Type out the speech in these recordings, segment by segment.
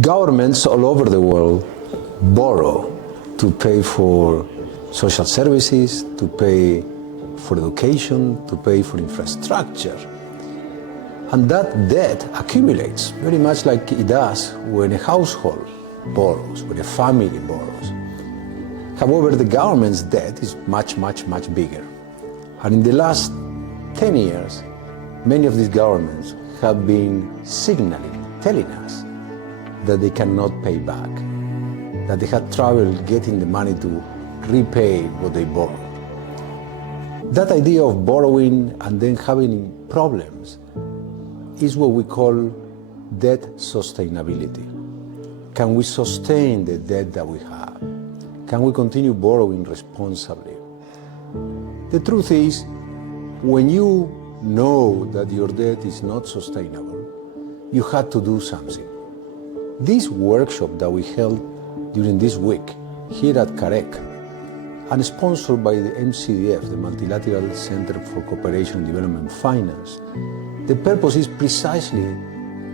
Governments all over the world borrow to pay for social services, to pay for education, to pay for infrastructure. And that debt accumulates, very much like it does when a household borrows, when a family borrows. However, the government's debt is much bigger. And in the last 10 years, many of these governments have been signaling, telling us that they cannot pay back, that they had trouble getting the money to repay what they borrowed. That idea of borrowing and then having problems is what we call debt sustainability. Can we sustain the debt that we have? Can we continue borrowing responsibly? The truth is, when you know that your debt is not sustainable, you had to do something. This workshop that we held during this week here at CAREC, and sponsored by the MCDF, the Multilateral Center for Cooperation and Development Finance, the purpose is precisely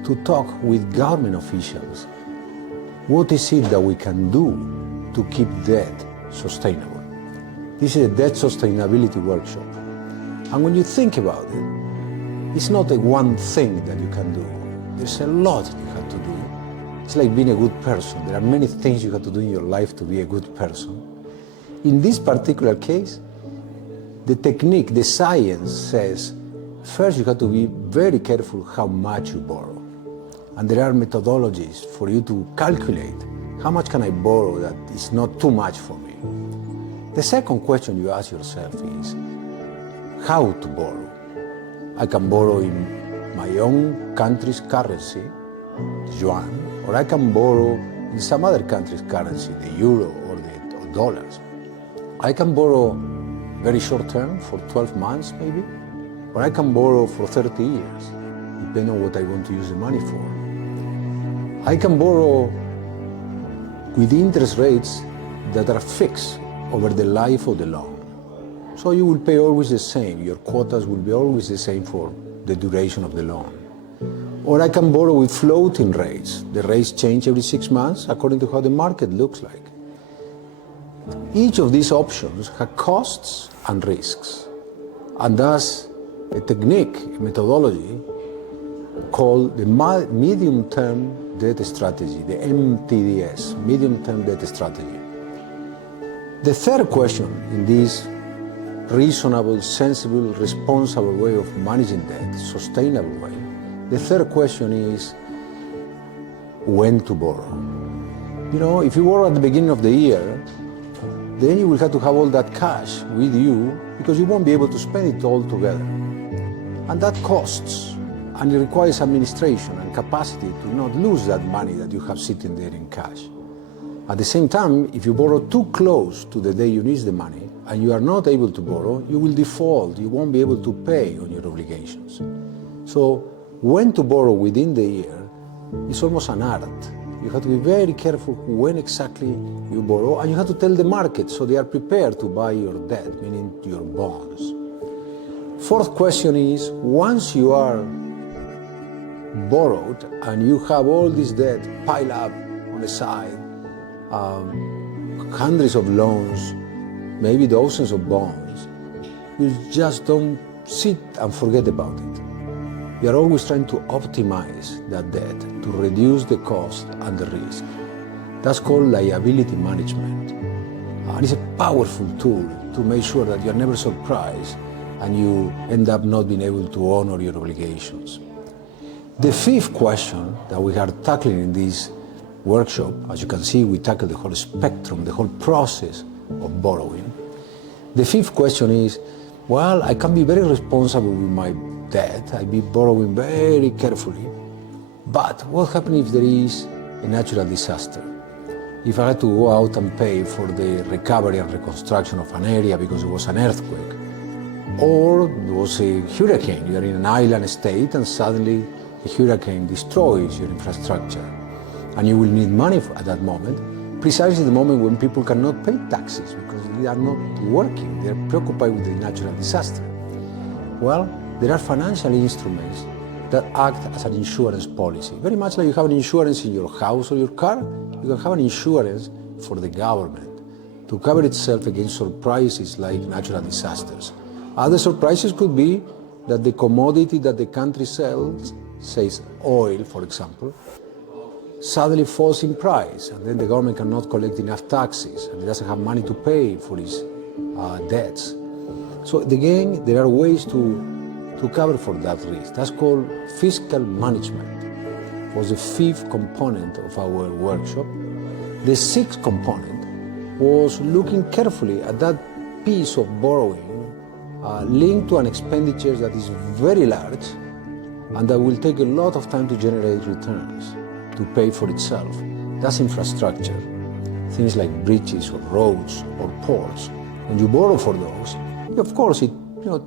to talk with government officials. What is it that we can do to keep debt sustainable? This is a debt sustainability workshop. And when you think about it, it's not a one thing that you can do. There's a lot you have to do. It's like being a good person. There are many things you have to do in your life to be a good person. In this particular case, the technique, the science says, first you have to be very careful how much you borrow. And there are methodologies for you to calculate how much can I borrow that is not too much for me. The second question you ask yourself is how to borrow. I can borrow in my own country's currency, yuan, or I can borrow in some other country's currency, the euro or the dollars. I can borrow very short term, for 12 months maybe, or I can borrow for 30 years, depending on what I want to use the money for. I can borrow with interest rates that are fixed over the life of the loan. So you will pay always the same, your quotas will be always the same for the duration of the loan. Or I can borrow with floating rates. The rates change every 6 months according to how the market looks like. Each of these options have costs and risks, and thus a technique, a methodology called the medium-term debt strategy, the MTDS, medium-term debt strategy. The third question in this reasonable, sensible, responsible way of managing debt, sustainable way, the third question is when to borrow. You know, if you borrow at the beginning of the year, then you will have to have all that cash with you because you won't be able to spend it all together. And that costs, and it requires administration and capacity to not lose that money that you have sitting there in cash. At the same time, if you borrow too close to the day you need the money and you are not able to borrow, you will default, you won't be able to pay on your obligations. So when to borrow within the year is almost an art. You have to be very careful when exactly you borrow, and you have to tell the market so they are prepared to buy your debt, meaning your bonds. Fourth question is, once you are borrowed and you have all this debt piled up on the side, hundreds of loans, maybe dozens of bonds, you just don't sit and forget about it. You are always trying to optimize that debt, to reduce the cost and the risk. That's called liability management. And it's a powerful tool to make sure that you are never surprised and you end up not being able to honor your obligations. The fifth question that we are tackling in this workshop, as you can see, we tackle the whole spectrum, the whole process of borrowing. The fifth question is, well, I can be very responsible with my debt, I be borrowing very carefully, but what happens if there is a natural disaster? If I had to go out and pay for the recovery and reconstruction of an area because it was an earthquake, or there was a hurricane, you are in an island state and suddenly a hurricane destroys your infrastructure, and you will need money at that moment, precisely the moment when people cannot pay taxes because they are not working, they are preoccupied with the natural disaster. Well, there are financial instruments that act as an insurance policy. Very much like you have an insurance in your house or your car, you can have an insurance for the government to cover itself against surprises like natural disasters. Other surprises could be that the commodity that the country sells, say oil for example, suddenly falls in price, and then the government cannot collect enough taxes and it doesn't have money to pay for its debts. So again, there are ways to cover for that risk. That's called fiscal management. It was the fifth component of our workshop. The sixth component was looking carefully at that piece of borrowing linked to an expenditure that is very large and that will take a lot of time to generate returns, to pay for itself. That's infrastructure. Things like bridges or roads or ports. When you borrow for those, of course it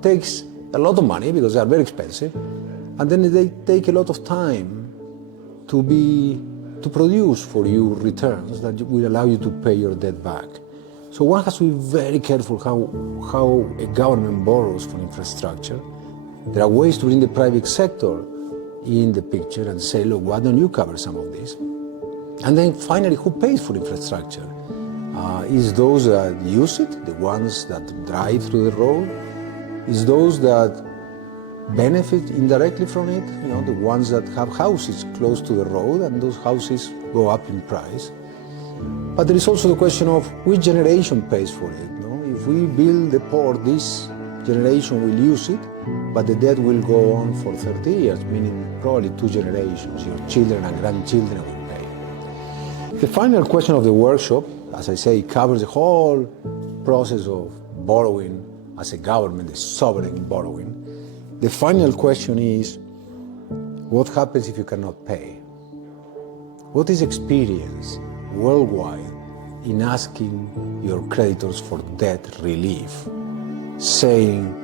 takes a lot of money because they are very expensive, and then they take a lot of time to produce for you returns that will allow you to pay your debt back. So one has to be very careful how a government borrows for infrastructure. There are ways to bring the private sector in the picture and say, look, why don't you cover some of this? And then finally, who pays for infrastructure? Is those that use it, the ones that drive through the road? Is those that benefit indirectly from it? The ones that have houses close to the road and those houses go up in price. But there is also the question of which generation pays for it. If we build the port, this generation will use it, but the debt will go on for 30 years, meaning probably 2 generations. Your children and grandchildren will pay. The final question of the workshop, as I say, covers the whole process of borrowing as a government, the sovereign borrowing. The final question is, what happens if you cannot pay? What is experience worldwide in asking your creditors for debt relief, saying,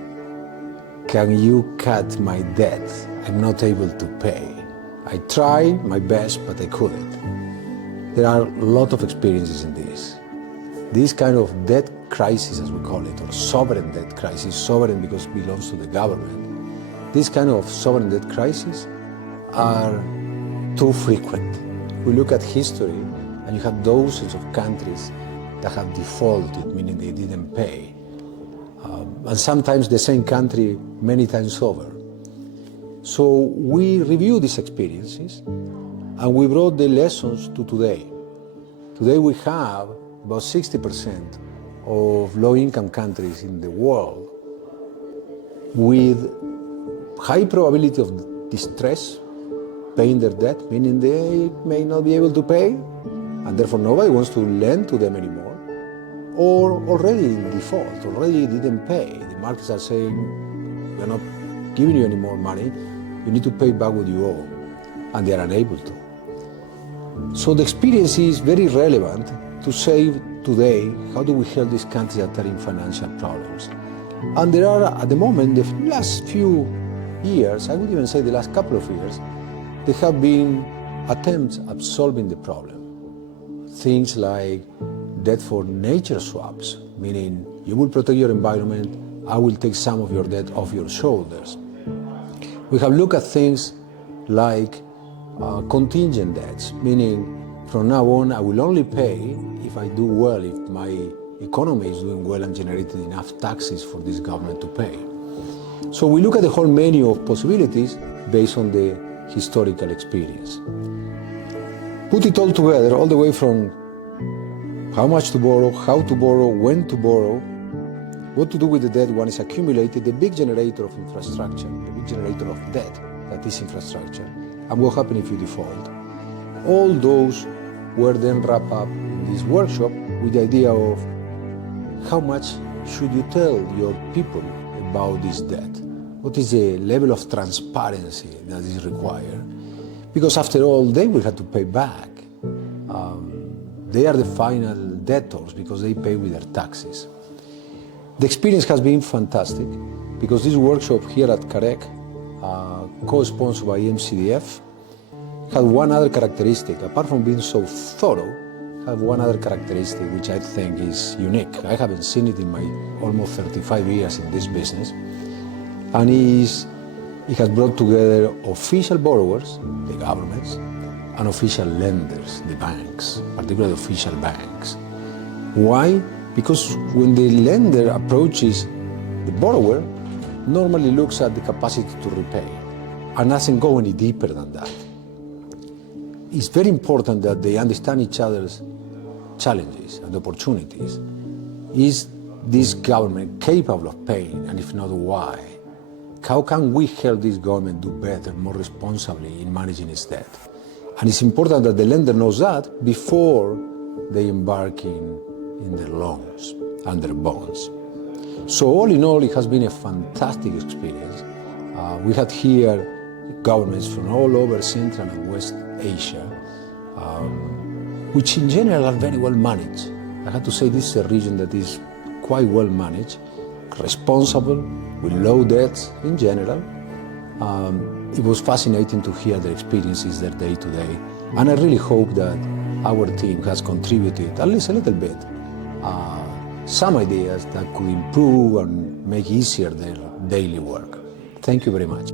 can you cut my debt? I'm not able to pay. I tried my best, but I couldn't. There are a lot of experiences in this. This kind of debt crisis, as we call it, or sovereign debt crisis, sovereign because it belongs to the government, this kind of sovereign debt crises are too frequent. We look at history and you have dozens of countries that have defaulted, meaning they didn't pay. And sometimes the same country many times over. So we review these experiences and we brought the lessons to today. Today we have about 60% of low-income countries in the world with high probability of distress, paying their debt, meaning they may not be able to pay, and therefore nobody wants to lend to them anymore, or already in default, already didn't pay. The markets are saying, we're not giving you any more money, you need to pay back what you owe, and they are unable to. So the experience is very relevant to say today, how do we help these countries that are in financial problems? And there are, at the moment, the last few years, I would even say the last couple of years, there have been attempts at solving the problem. Things like debt for nature swaps, meaning you will protect your environment, I will take some of your debt off your shoulders. We have looked at things like contingent debts, meaning from now on I will only pay if I do well, if my economy is doing well and generating enough taxes for this government to pay. So we look at the whole menu of possibilities based on the historical experience. Put it all together, all the way from how much to borrow, how to borrow, when to borrow, what to do with the debt when it's accumulated, the big generator of infrastructure, the big generator of debt, that is infrastructure, and what happens if you default. All those were then wrapped up in this workshop with the idea of how much should you tell your people about this debt? What is the level of transparency that is required? Because after all, they will have to pay back. They are the final debtors because they pay with their taxes. The experience has been fantastic because this workshop here at CAREC, co-sponsored by MCDF, had one other characteristic. Apart from being so thorough, had one other characteristic which I think is unique. I haven't seen it in my almost 35 years in this business, and is It has brought together official borrowers, the governments, and official lenders, the banks, particularly official banks. Why? Because when the lender approaches the borrower, normally looks at the capacity to repay and doesn't go any deeper than that. It's very important that they understand each other's challenges and opportunities. Is this government capable of paying, and if not, why? How can we help this government do better, more responsibly in managing its debt? And it's important that the lender knows that before they embark in their loans and their bonds. So all in all, it has been a fantastic experience. We had here governments from all over Central and West Asia, which in general are very well managed. I have to say this is a region that is quite well managed, responsible, with low debts in general. It was fascinating to hear their experiences, their day to day, and I really hope that our team has contributed, at least a little bit, some ideas that could improve and make easier their daily work. Thank you very much.